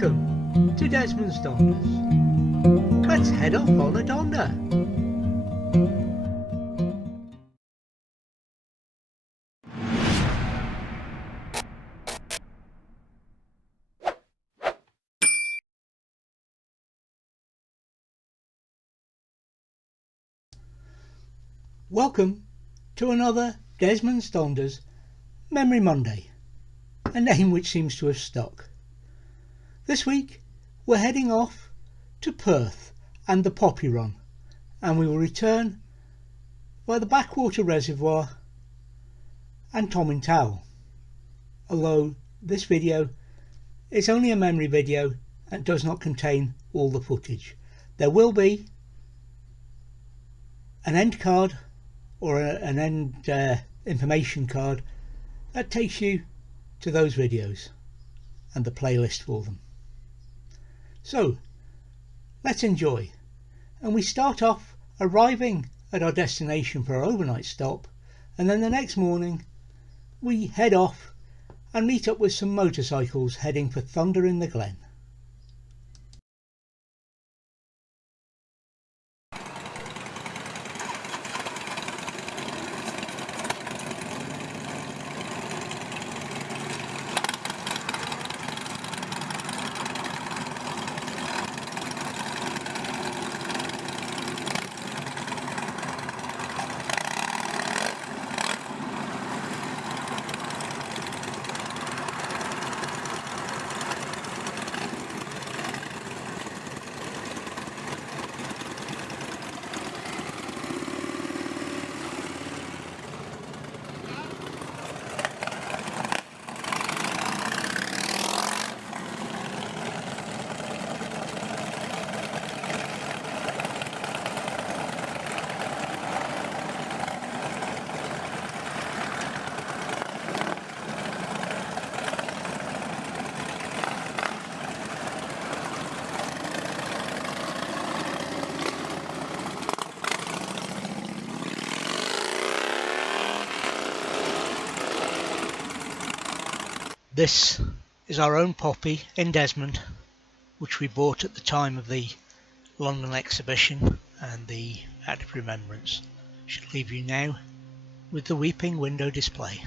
Welcome to Desmond's Donders. Let's head off on a donder. Welcome to another Desmond's Donders Memory Monday, a name which seems to have stuck. This week we're heading off to Perth and the Poppy Run, and we will return by the Blackwater Reservoir and Tomintoul, although this video is only a memory video and does not contain all the footage. There will be an end card or an end information card that takes you to those videos and the playlist for them. So let's enjoy, and we start off arriving at our destination for our overnight stop, and then the next morning we head off and meet up with some motorcycles heading for Thunder in the Glen. This is our own poppy in Desmond, which we bought at the time of the London exhibition and the Act of Remembrance. Should leave you now with the weeping window display.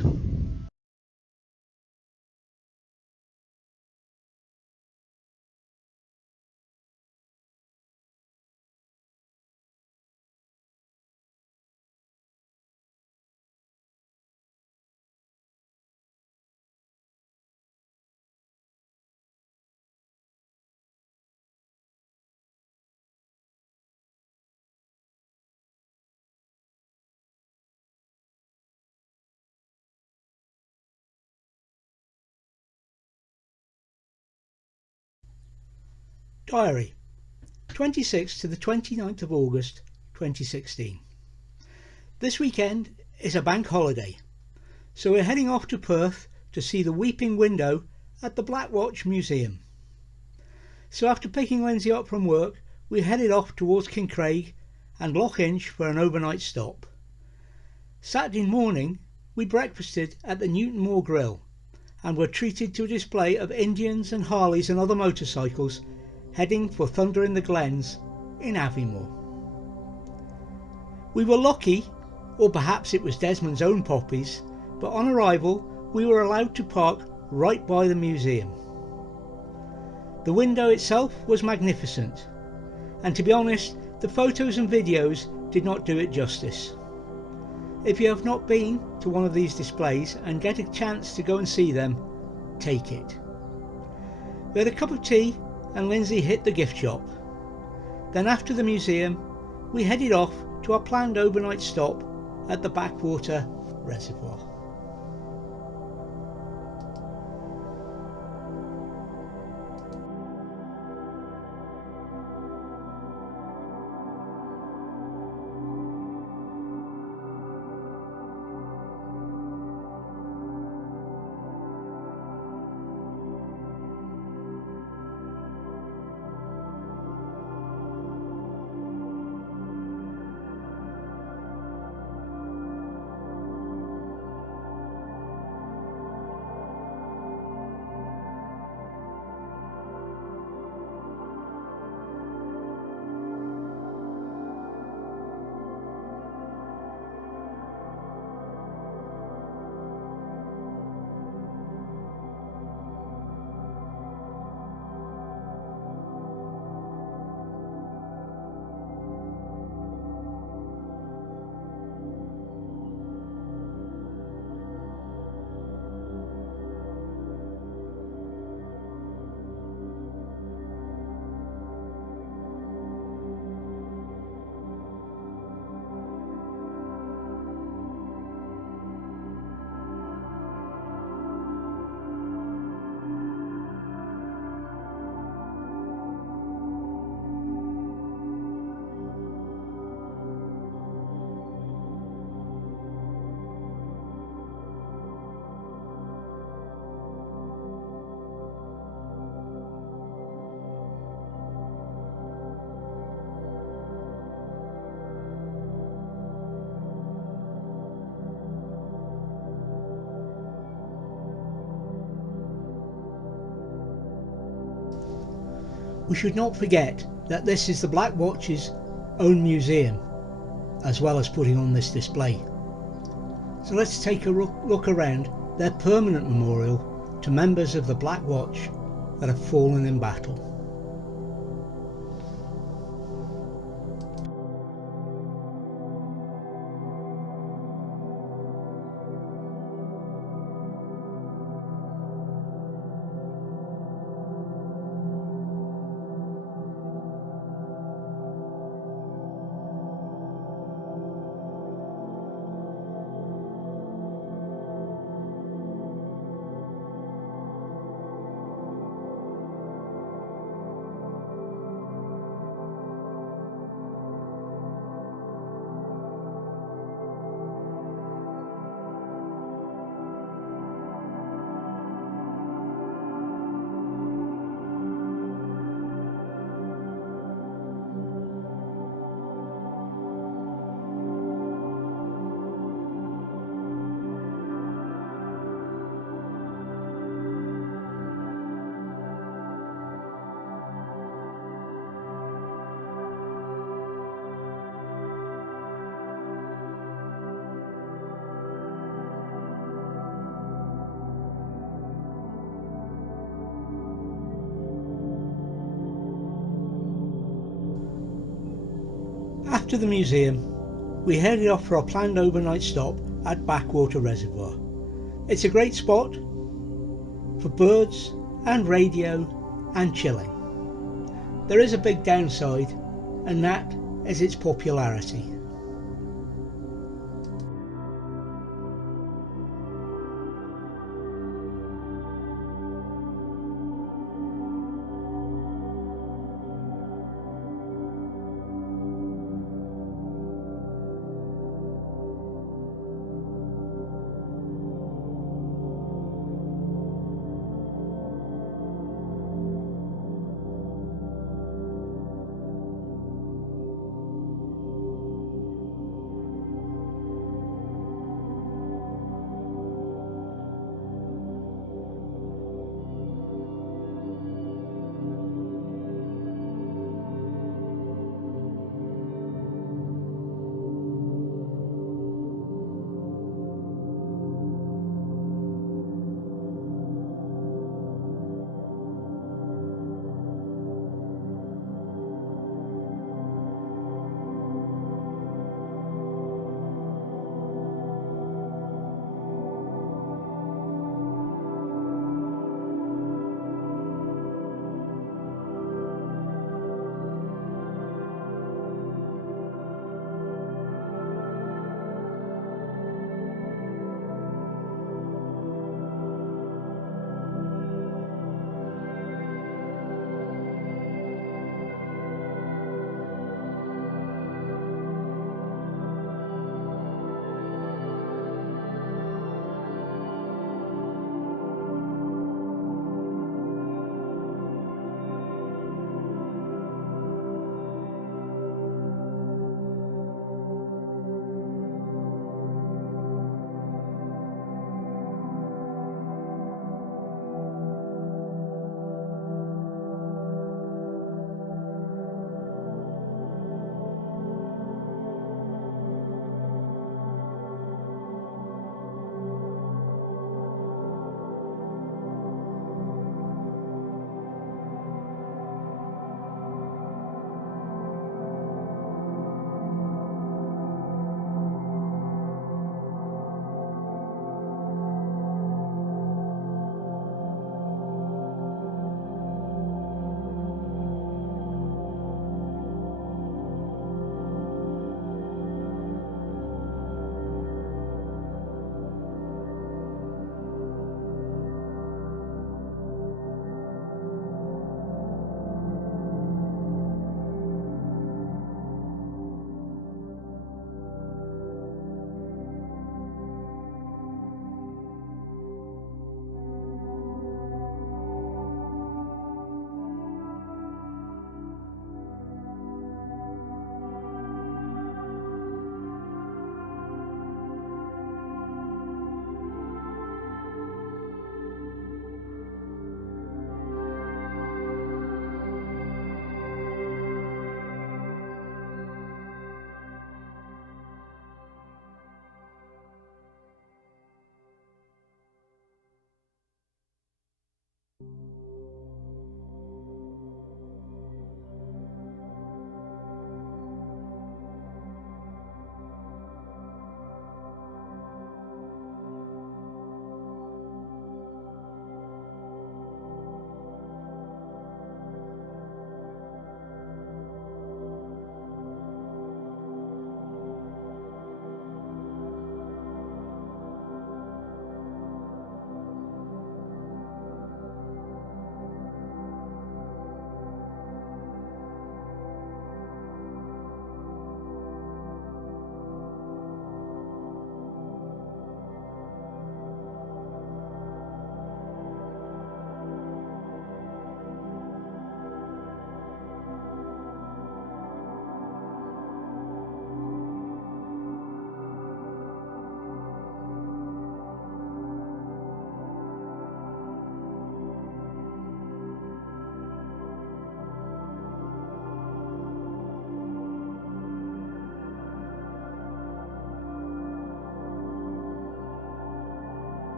Diary, 26th to the 29th of August 2016. This weekend is a bank holiday, so we're heading off to Perth to see the weeping window at the Blackwatch Museum. So after picking Lindsay up from work, we headed off towards Kincraig and Loch Insh for an overnight stop. Saturday morning we breakfasted at the Newtonmore Grill and were treated to a display of Indians and Harleys and other motorcycles heading for Thunder in the Glens in Aviemore. We were lucky, or perhaps it was Desmond's own poppies, but on arrival we were allowed to park right by the museum. The window itself was magnificent, and to be honest, the photos and videos did not do it justice. If you have not been to one of these displays and get a chance to go and see them, take it. We had a cup of tea and Lindsay hit the gift shop. Then after the museum we headed off to our planned overnight stop at the Blackwater Reservoir. We should not forget that this is the Blackwatch's own museum, as well as putting on this display. So let's take a look around their permanent memorial to members of the Blackwatch that have fallen in battle. After the museum, we headed off for our planned overnight stop at Blackwater Reservoir. It's a great spot for birds and radio and chilling. There is a big downside, and that is its popularity.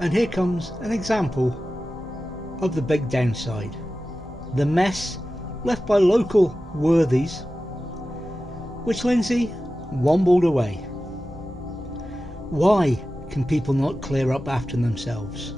And here comes an example of the big downside. The mess left by local worthies, which Lindsay wombled away. Why can people not clear up after themselves?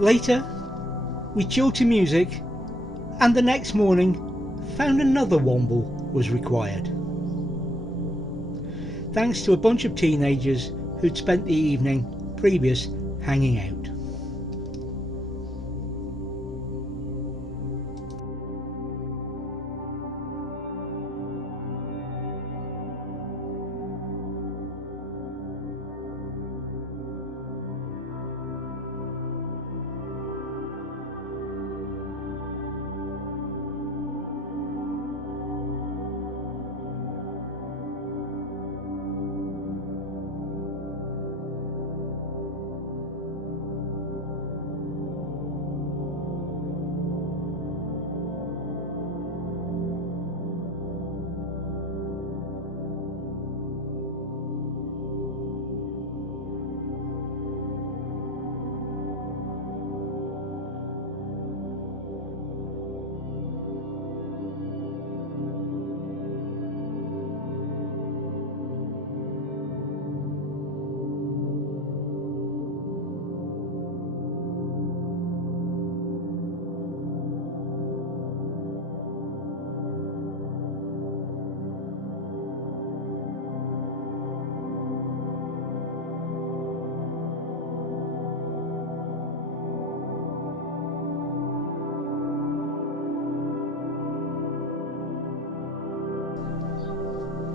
Later, we chilled to music, and the next morning found another womble was required. Thanks to a bunch of teenagers who'd spent the evening previous hanging out.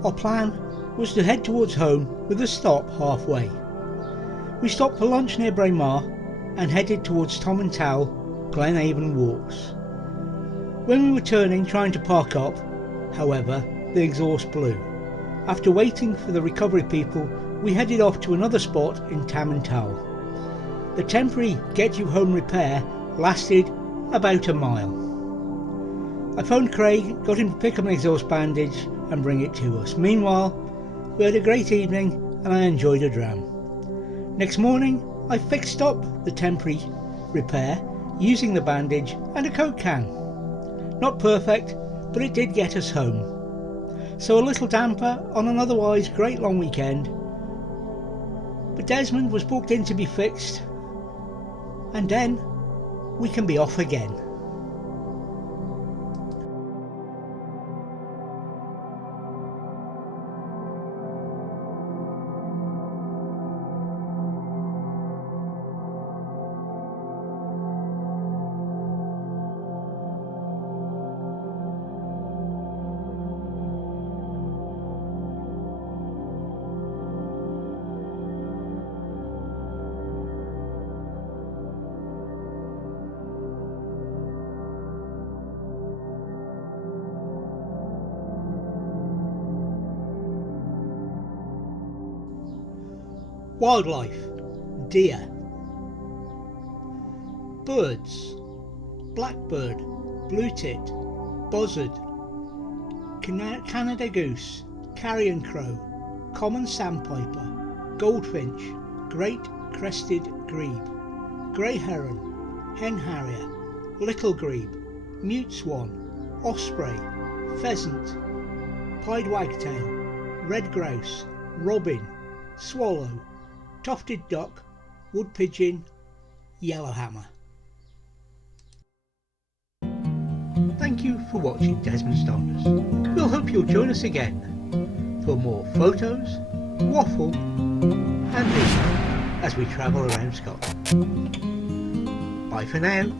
Our plan was to head towards home with a stop halfway. We stopped for lunch near Braemar and headed towards Tomintoul Glenavon walks. When we were turning trying to park up, however, the exhaust blew. After waiting for the recovery people, we headed off to another spot in Tomintoul. The temporary get you home repair lasted about a mile. I phoned Craig, got him to pick up an exhaust bandage and bring it to us. Meanwhile, we had a great evening and I enjoyed a dram. Next morning, I fixed up the temporary repair using the bandage and a Coke can. Not perfect, but it did get us home. So a little damper on an otherwise great long weekend. But Desmond was booked in to be fixed and then we can be off again. Wildlife: deer. Birds: blackbird, blue-tit, buzzard, Canada goose, carrion crow, common sandpiper, goldfinch, great crested grebe, grey heron, hen harrier, little grebe, mute swan, osprey, pheasant, pied wagtail, red grouse, robin, swallow, tufted duck, wood pigeon, yellowhammer. Thank you for watching Desmond Stoners. We'll hope you'll join us again for more photos, waffle and me as we travel around Scotland. Bye for now.